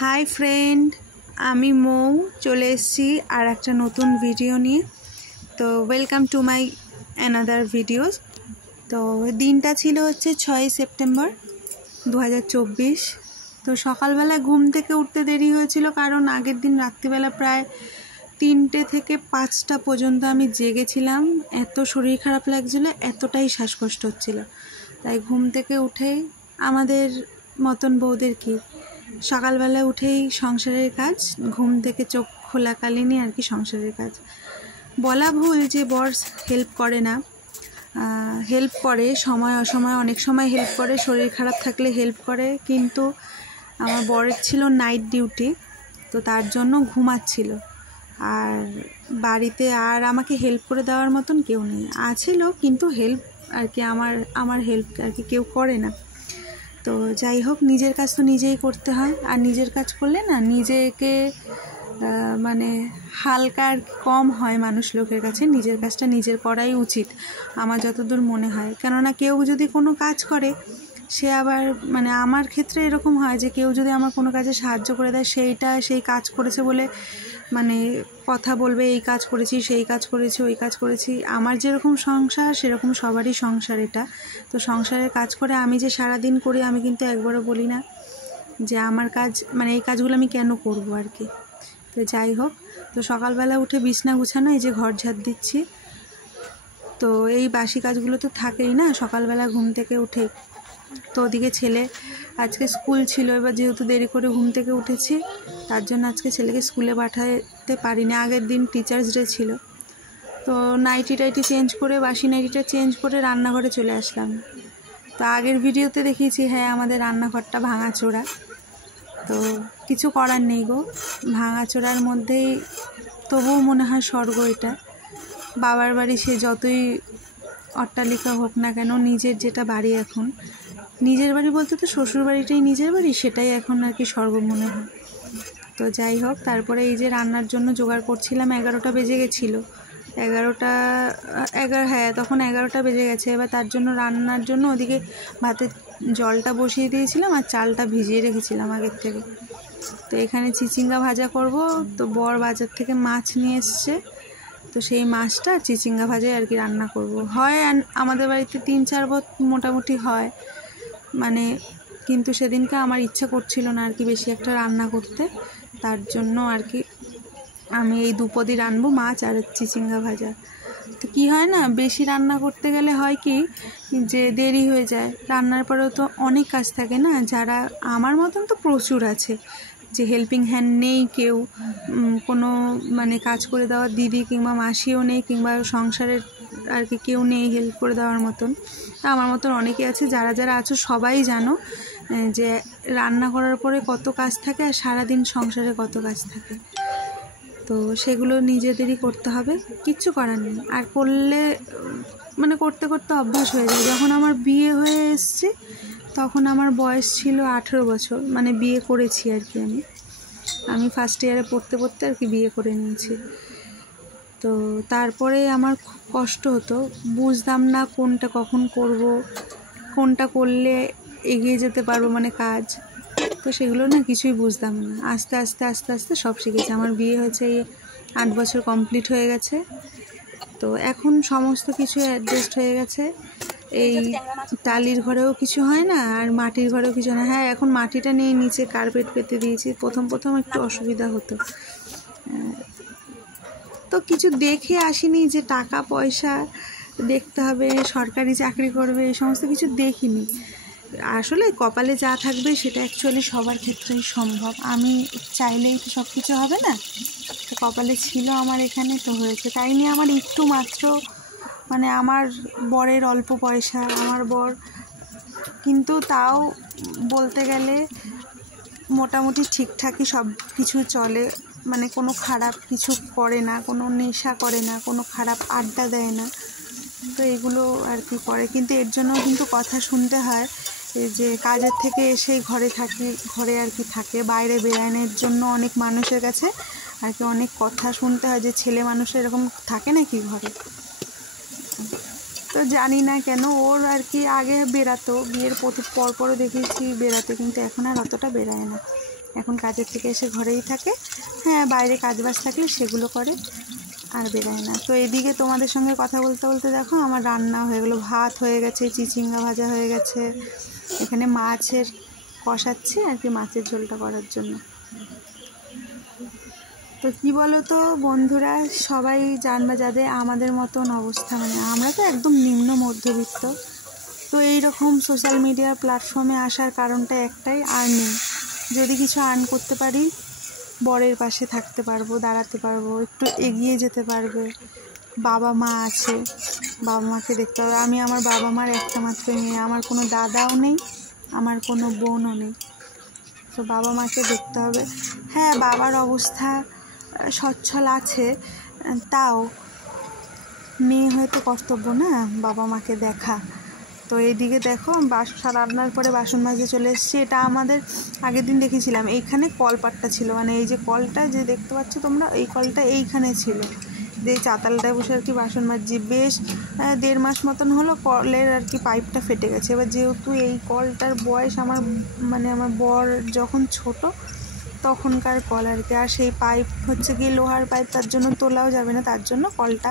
High friend आमी मौ चले एसेছি আর একটা নতুন ভিডিও নিয়ে। তো welcome to my another videos. তো দিনটা ছিল হচ্ছে 6 সেপ্টেম্বর 2024। তো সকালবেলা ঘুম থেকে উঠতে দেরি হয়েছিল কারণ আগের দিন রাত্রিবেলা প্রায় 3টে থেকে 5টা পর্যন্ত আমি জেগেছিলাম। এত শরীর খারাপ লাগছিল, এতটাই শ্বাসকষ্ট হচ্ছিল, তাই ঘুম থেকে উঠেই আমাদের মতন বউদের কি সকালবেলা উঠেই সংসারের কাজ, ঘুম থেকে চোখ খোলাকালীনই আর কি সংসারের কাজ। বলা ভুল যে বর হেল্প করে না, হেল্প করে সময় অসময়, অনেক সময় হেল্প করে, শরীর খারাপ থাকলে হেল্প করে, কিন্তু আমার বরের ছিল নাইট ডিউটি, তো তার জন্য ঘুমাচ্ছিল। আর বাড়িতে আর আমাকে হেল্প করে দেওয়ার মতন কেউ নেই, আছিল কিন্তু হেল্প আর কি আমার হেল্প আর কি কেউ করে না। তো যাই হোক, নিজের কাজ তো নিজেই করতে হয়, আর নিজের কাজ করলে না নিজেকে মানে হালকা আর কম হয় মানুষ লোকের কাছে। নিজের কাজটা নিজের করাই উচিত আমার যতদূর মনে হয়। কেননা কেউ যদি কোনো কাজ করে, সে আবার মানে আমার ক্ষেত্রে এরকম হয় যে কেউ যদি আমার কোনো কাজে সাহায্য করে দেয়, সেই কাজ করেছে বলে মানে কথা বলবে, এই কাজ করেছি, সেই কাজ করেছি, ওই কাজ করেছি। আমার যেরকম সংসার সেরকম সবারই সংসার এটা। তো সংসারের কাজ করে আমি যে সারাদিন করি, আমি কিন্তু একবারও বলি না যে আমার কাজ মানে এই কাজগুলো আমি কেন করব আর কি। তো যাই হোক, তো সকালবেলা উঠে বিছনা গুছানো, এই যে ঘর ঝাড় দিচ্ছি। তো এই বাসি কাজগুলো তো থাকেই না সকালবেলা ঘুম থেকে উঠে। তো ওদিকে ছেলে আজকে স্কুল ছিল, এবার যেহেতু দেরি করে ঘুম থেকে উঠেছি তার জন্য আজকে ছেলেকে স্কুলে পাঠাতে পারিনি। আগের দিন টিচার্স ডে ছিল, তো নাইটি চেঞ্জ করে, বাসি নাইটিটা চেঞ্জ করে রান্নাঘরে চলে আসলাম। তো আগের ভিডিওতে দেখিয়েছি, হ্যাঁ আমাদের রান্নাঘরটা ভাঙাচোরা, তো কিছু করার নেই গো, ভাঙাচোরার মধ্যেই তবুও মনে হয় স্বর্গ এটা। বাবার বাড়ি সে যতই অট্টালিকা হোক না কেন, নিজের যেটা বাড়ি, এখন নিজের বাড়ি বলতে তো শ্বশুর বাড়িটাই নিজের বাড়ি, সেটাই এখন আর কি স্বর্গ মনে হয়। তো যাই হোক, তারপরে এই যে রান্নার জন্য জোগাড় করছিলাম, 11টা বেজে গেছিলো, 11 হ্যাঁ তখন 11টা বেজে গেছে। এবার তার জন্য রান্নার জন্য ওদিকে ভাতের জলটা বসিয়ে দিয়েছিলাম আর চালটা ভিজিয়ে রেখেছিলাম আগের থেকে। তো এখানে চিচিঙ্গা ভাজা করব। তো বর বাজার থেকে মাছ নিয়ে এসছে, তো সেই মাছটা চিচিঙ্গা ভাজায় আর কি রান্না করব। হয় আমাদের বাড়িতে 3-4 পদ মোটামুটি হয় মানে, কিন্তু সেদিনকে আমার ইচ্ছা করছিল না আর কি বেশি একটা রান্না করতে, তার জন্য আর কি আমি এই 2 পদই রানবো, মাছ আর চিচিঙ্গা ভাজা। তো কী হয় না, বেশি রান্না করতে গেলে হয় কি যে দেরি হয়ে যায়, রান্নার পরেও তো অনেক কাজ থাকে না। যারা আমার মতন তো প্রচুর আছে, যে হেল্পিং হ্যান্ড নেই কেউ, কোনো মানে কাজ করে দেওয়ার দিদি কিংবা মাসিও নেই, কিংবা সংসারের আর কি কেউ নেই হেল্প করে দেওয়ার মতন। আমার মতন অনেকে আছে, যারা আছো সবাই জানো যে রান্না করার পরে কত কাজ থাকে আর সারাদিন সংসারে কত কাজ থাকে। তো সেগুলো নিজেদেরই করতে হবে, কিচ্ছু করার নেই। আর করলে মানে করতে করতে অভ্যাস হয়ে যায়। যখন আমার বিয়ে হয়ে এসছে তখন আমার বয়স ছিল 18 বছর, মানে বিয়ে করেছি আর কি আমি ফার্স্ট ইয়ারে পড়তে আর কি বিয়ে করে নিয়েছি। তো তারপরে আমার খুব কষ্ট হতো, বুঝতাম না কোনটা কখন করব, কোনটা করলে এগিয়ে যেতে পারবো মানে কাজ। তো সেগুলো না কিছুই বুঝতাম না, আস্তে আস্তে সব শিখেছি। আমার বিয়ে হয়েছে এই 8 বছর কমপ্লিট হয়ে গেছে। তো এখন সমস্ত কিছু অ্যাডজাস্ট হয়ে গেছে। এই টালির ঘরেও কিছু হয় না আর মাটির ঘরেও কিছু না। হ্যাঁ, এখন মাটিটা নিয়ে নিচে কার্পেট পেতে দিয়েছি। প্রথম একটু অসুবিধা হতো, তো কিছু দেখে আসিনি যে টাকা পয়সা দেখতে হবে, সরকারি চাকরি করবে, এই সমস্ত কিছু দেখিনি। আসলে কপালে যা থাকবে সেটা অ্যাকচুয়ালি সবার ক্ষেত্রেই সম্ভব, আমি চাইলেই তো সব কিছু হবে না। তো কপালে ছিল আমার, এখানে তো হয়েছে। তাই নিয়ে আমার একটু মাত্র মানে আমার বরের অল্প পয়সা, আমার বর কিন্তু তাও বলতে গেলে মোটামুটি ঠিকঠাকই সব কিছু চলে, মানে কোনো খারাপ কিছু করে না, কোনো নেশা করে না, কোনো খারাপ আড্ডা দেয় না। তো এগুলো আর কি করে, কিন্তু এর জন্য কিন্তু কথা শুনতে হয় যে কাজের থেকে এসেই ঘরে আর কি থাকে, বাইরে বেরায় না। এর জন্য অনেক মানুষের কাছে আর কি অনেক কথা শুনতে হয় যে ছেলে মানুষের এরকম থাকে নাকি ঘরে। তো জানি না কেন ওর আর কি আগে বেরাতো, বিয়ের পরপরও দেখেছি বেরাতে, কিন্তু এখন আর অতটা বেরায় না। এখন কাজের থেকে এসে ঘরেই থাকে। হ্যাঁ, বাইরে কাজবাজ থাকলে সেগুলো করে, আর বেরোয় না। তো এদিকে তোমাদের সঙ্গে কথা বলতে বলতে দেখো আমার রান্না হয়ে গেলো, ভাত হয়ে গেছে, চিচিঙ্গা ভাজা হয়ে গেছে, এখানে মাছের কষাচ্ছি আর কি, মাছের ঝোলটা করার জন্য। তো কী বলো তো বন্ধুরা, সবাই জানবা যাদের আমাদের মতন অবস্থা, মানে আমরা তো একদম নিম্ন মধ্যবিত্ত। তো এইরকম সোশ্যাল মিডিয়া প্ল্যাটফর্মে আসার কারণটা একটাই, আর্নিং। যদি কিছু আর্ন করতে পারি, বরের পাশে থাকতে পারবো, দাঁড়াতে পারবো, একটু এগিয়ে যেতে পারবে। বাবা মা আছে, বাবা মাকে দেখতে হবে। আমি আমার বাবা মার একটা মাত্র মেয়ে, আমার কোনো দাদাও নেই, আমার কোনো বোনও নেই। তো বাবা মাকে দেখতে হবে। হ্যাঁ, বাবার অবস্থা সচ্ছল আছে, তাও মেয়ে হয়তো কর্তব্য না বাবা মাকে দেখা। তো এইদিকে দেখো রান্নার পরে বাসন মাজে চলে এসেছি। এটা আমাদের আগের দিন দেখেছিলাম, এইখানে কলপাটটা ছিল, মানে এই যে কলটা যে দেখতে পাচ্ছ তোমরা, এই কলটা এইখানে ছিল, যে চাতালটায় বসে আর কি বাসন মাজছি। বেশ 1.5 মাস মতন হলো কলের আর কি পাইপটা ফেটে গেছে। এবার যেহেতু এই কলটার বয়স আমার বর যখন ছোট তখনকার কল আর কি, আর সেই পাইপ হচ্ছে গিয়ে লোহার পাইপ, তার জন্য তোলাও যাবে না, তার জন্য কলটা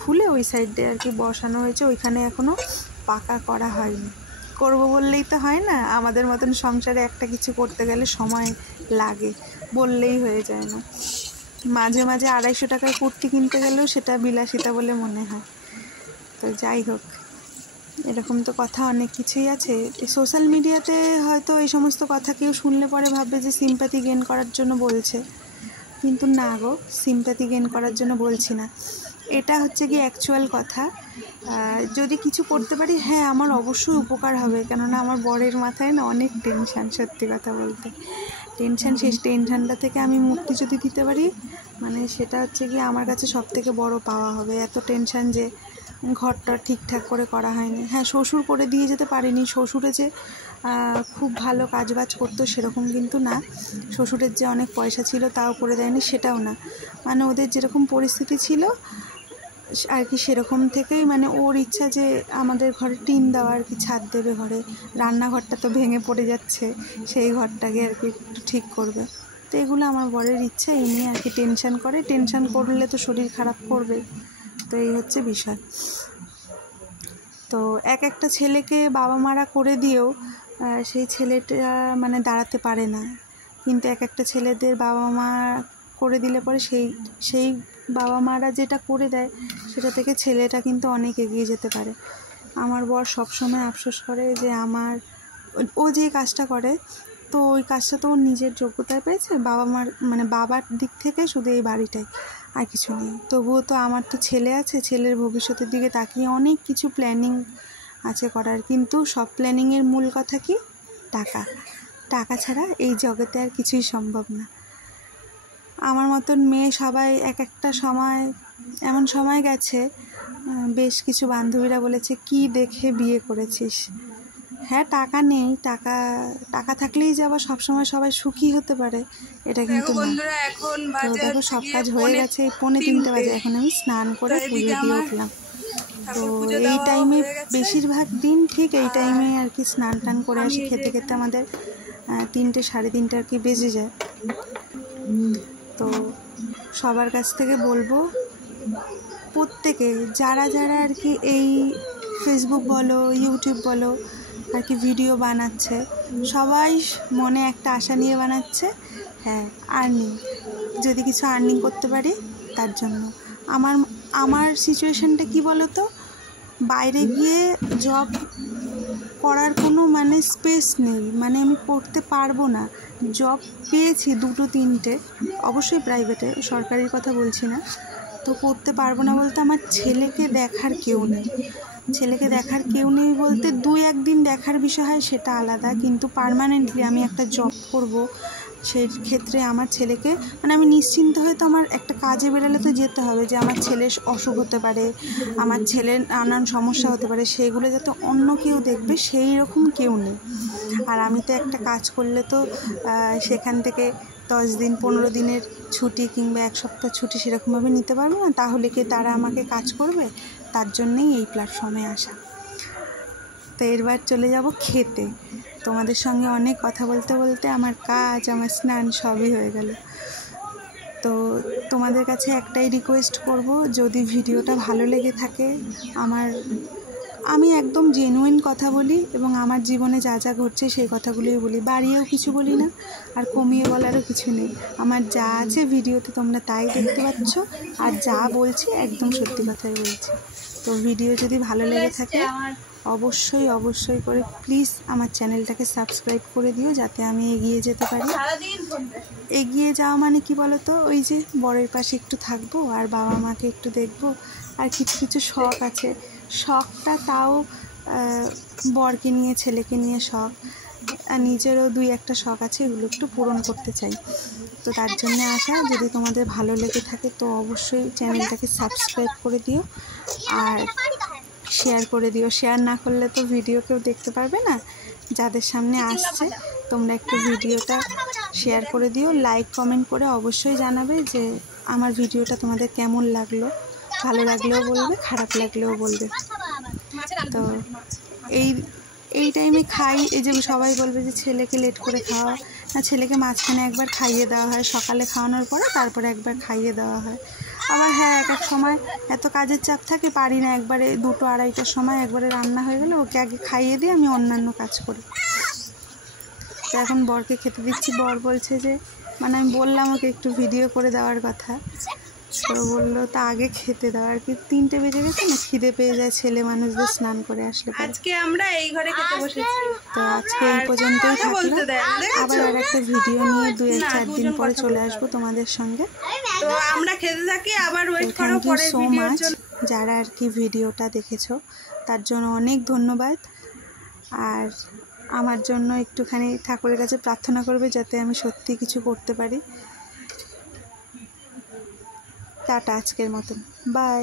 খুলে ওই সাইডে আর কি বসানো হয়েছে। ওইখানে এখনও পাকা করা হয়নি, করব বললেই তো হয় না। আমাদের মতন সংসারে একটা কিছু করতে গেলে সময় লাগে, বললেই হয়ে যায় না। মাঝে মাঝে 250 টাকার কুর্তি কিনতে গেলেও সেটা বিলাসিতা বলে মনে হয়। তো যাই হোক, এরকম তো কথা অনেক কিছুই আছে। সোশ্যাল মিডিয়াতে হয়তো এই সমস্ত কথা কেউ শুনলে পরে ভাববে যে সিম্প্যাথি গেইন করার জন্য বলছে, কিন্তু না গো, সিম্প্যাথি গেইন করার জন্য বলছি না। এটা হচ্ছে কি অ্যাকচুয়াল কথা। যদি কিছু করতে পারি, হ্যাঁ আমার অবশ্যই উপকার হবে, কেননা আমার বরের মাথায় না অনেক টেনশান, সত্যি কথা বলতে টেনশান। সেই টেনশানটা থেকে আমি মুক্তি যদি দিতে পারি, মানে সেটা হচ্ছে কি আমার কাছে সবথেকে বড় পাওয়া হবে। এত টেনশান যে ঘরটা ঠিকঠাক করে করা হয়নি। হ্যাঁ, শ্বশুর করে দিয়ে যেতে পারিনি, শ্বশুরে যে খুব ভালো কাজবাজ করতো সেরকম কিন্তু না, শ্বশুরের যে অনেক পয়সা ছিল তাও করে দেয়নি, সেটাও না। মানে ওদের যেরকম পরিস্থিতি ছিল আর কি, সেরকম থেকেই মানে ওর ইচ্ছা যে আমাদের ঘরে টিন দেওয়া আর কি, ছাদ দেবে ঘরে, রান্নাঘরটা তো ভেঙে পড়ে যাচ্ছে, সেই ঘরটাকে আর কি একটু ঠিক করবে। তো এগুলো আমার বরের ইচ্ছা, এই নিয়ে আর কি টেনশান করে। টেনশান করলে তো শরীর খারাপ করবে। তো এই হচ্ছে বিষয়। তো একটা ছেলেকে বাবা মারা করে দিয়েও সেই ছেলেটা মানে দাঁড়াতে পারে না, কিন্তু একটা ছেলেদের বাবা মা করে দিলে পরে সেই বাবা মারা যেটা করে দেয় সেটা থেকে ছেলেটা কিন্তু অনেক এগিয়ে যেতে পারে। আমার বর সবসময় আফসোস করে যে ও যে কাজটা করে, তো ওই কাজটা তো ওর নিজের যোগ্যতায় পেয়েছে, বাবা মার মানে বাবার দিক থেকে শুধু এই বাড়িটাই, আর কিছু নেই। তবুও তো আমার তো ছেলে আছে, ছেলের ভবিষ্যতের দিকে তাকিয়ে অনেক কিছু প্ল্যানিং আছে করার, কিন্তু সব প্ল্যানিংয়ের মূল কথা কি? টাকা। টাকা ছাড়া এই জগতে আর কিছুই সম্ভব না। আমার মতন মেয়ে সবাই একটা সময়, এমন সময় গেছে বেশ কিছু বান্ধবীরা বলেছে কি দেখে বিয়ে করেছিস। হ্যাঁ, টাকা নেই, টাকা থাকলেই যে আবার সবসময় সবাই সুখী হতে পারে এটা কিন্তু না। তো দেখো সব কাজ হয়ে গেছে, 2:45 বাজে, এখন আমি স্নান করে পুজো দিয়ে উঠলাম। তো এই টাইমে বেশিরভাগ দিন ঠিক এই টাইমে আর কি স্নান টান করে আসি, খেতে খেতে আমাদের 3টে 3:30 আর কি বেজে যায়। তো সবার কাছ থেকে বলবো, প্রত্যেকে যারা আর কি এই ফেসবুক বলো ইউটিউব বলো আর কি ভিডিও বানাচ্ছে, সবাই মনে একটা আশা নিয়ে বানাচ্ছে, হ্যাঁ আর্নিং, যদি কিছু আর্নিং করতে পারি তার জন্য। আমার সিচুয়েশানটা কি বলো তো, বাইরে গিয়ে জব করার কোনো মানে স্পেস নেই, মানে আমি করতে পারবো না। জব পেয়েছি 2-3টে, অবশ্যই প্রাইভেটে, সরকারির কথা বলছি না। তো করতে পারবো না বলতে আমার ছেলেকে দেখার কেউ নেই। ছেলেকে দেখার কেউ নেই বলতে 2-1 দিন দেখার বিষয় হয় সেটা আলাদা, কিন্তু পার্মানেন্টলি আমি একটা জব করব, সেই ক্ষেত্রে আমার ছেলেকে মানে আমি নিশ্চিন্ত হয়তো আমার একটা কাজে বেরোলে তো যেতে হবে, যে আমার ছেলের অসুখ হতে পারে, আমার ছেলের নানান সমস্যা হতে পারে, সেইগুলো যাতে অন্য কেউ দেখবে সেই রকম কেউ নেই। আর আমি তো একটা কাজ করলে তো সেখান থেকে 10 দিন 15 দিনের ছুটি কিংবা 1 সপ্তাহ ছুটি সেরকমভাবে নিতে পারবো না, তাহলে কি তারা আমাকে কাজ করবে? তার জন্যেই এই প্ল্যাটফর্মে আসা। তো এরবার চলে যাব খেতে। তোমাদের সঙ্গে অনেক কথা বলতে বলতে আমার কাজ, আমার স্নান সবই হয়ে গেল। তো তোমাদের কাছে একটাই রিকোয়েস্ট করব, যদি ভিডিওটা ভালো লেগে থাকে, আমি একদম জেনুইন কথা বলি এবং আমার জীবনে যা যা ঘটছে সেই কথাগুলোই বলি, বাড়িয়েও কিছু বলি না আর কমিয়ে বলারও কিছু নেই। আমার যা আছে ভিডিওতে তোমরা তাই দেখতে পাচ্ছ, আর যা বলছি একদম সত্যি কথাই বলছি। তো ভিডিও যদি ভালো লেগে থাকে অবশ্যই করে প্লিজ আমার চ্যানেলটাকে সাবস্ক্রাইব করে দিও, যাতে আমি এগিয়ে যেতে পারি। এগিয়ে যাওয়া মানে কি বলো তো, ওই যে বরের পাশে একটু থাকবো আর বাবা মাকে একটু দেখবো, আর কিছু কিছু শখ আছে, শখটা তাও বরকে নিয়ে, ছেলেকে নিয়ে শখ, আর নিজেরও 2-1টা শখ আছে, এগুলো একটু পূরণ করতে চাই। তো তার জন্য আসা, যদি তোমাদের ভালো লেগে থাকে তো অবশ্যই চ্যানেলটাকে সাবস্ক্রাইব করে দিও আর শেয়ার করে দিও। শেয়ার না করলে তো ভিডিও কেউ দেখতে পারবে না। যাদের সামনে আসছে তোমরা একটু ভিডিওটা শেয়ার করে দিও, লাইক কমেন্ট করে অবশ্যই জানাবে যে আমার ভিডিওটা তোমাদের কেমন লাগলো। ভালো লাগলেও বলবে, খারাপ লাগলেও বলবে। তো এই টাইমে খাই, এই যে সবাই বলবে যে ছেলেকে লেট করে খাওয়া, না, ছেলেকে মাঝখানে একবার খাইয়ে দেওয়া হয়, সকালে খাওয়ানোর পরে তারপরে একবার খাইয়ে দেওয়া হয়। আবার হ্যাঁ, এক সময় এত কাজের চাপ থাকে, পারি না, একবারে 2-2-2:30টার সময় একবারে রান্না হয়ে গেলে ওকে আগে খাইয়ে দিয়ে আমি অন্যান্য কাজ করি। তো এখন বরকে খেতে দিচ্ছি। বর বলছে যে, মানে আমি বললাম ওকে একটু ভিডিও করে দেওয়ার কথা, তো বললো তা আগে খেতে দাও। আর কি 3টে বেজে গেছে না, খিদে পেয়ে যায় ছেলে মানুষদের স্নান করে আসলে। আজকে আমরা এই ঘরে খেতে বসেছি। তো আজকে এই পর্যন্তই থাকলো, আবার আর একটা ভিডিও নিয়ে 2-4 দিন পরে চলে আসবো তোমাদের সঙ্গে। তো আমরা খেতে থাকি, আবার ওয়েট করো পরের ভিডিওর জন্য। যারা আর কি ভিডিওটা দেখেছো তার জন্য অনেক ধন্যবাদ, আর আমার জন্য একটুখানি ঠাকুরের কাছে প্রার্থনা করবে যাতে আমি সত্যি কিছু করতে পারি। টাটা আজকের মতন, বাই।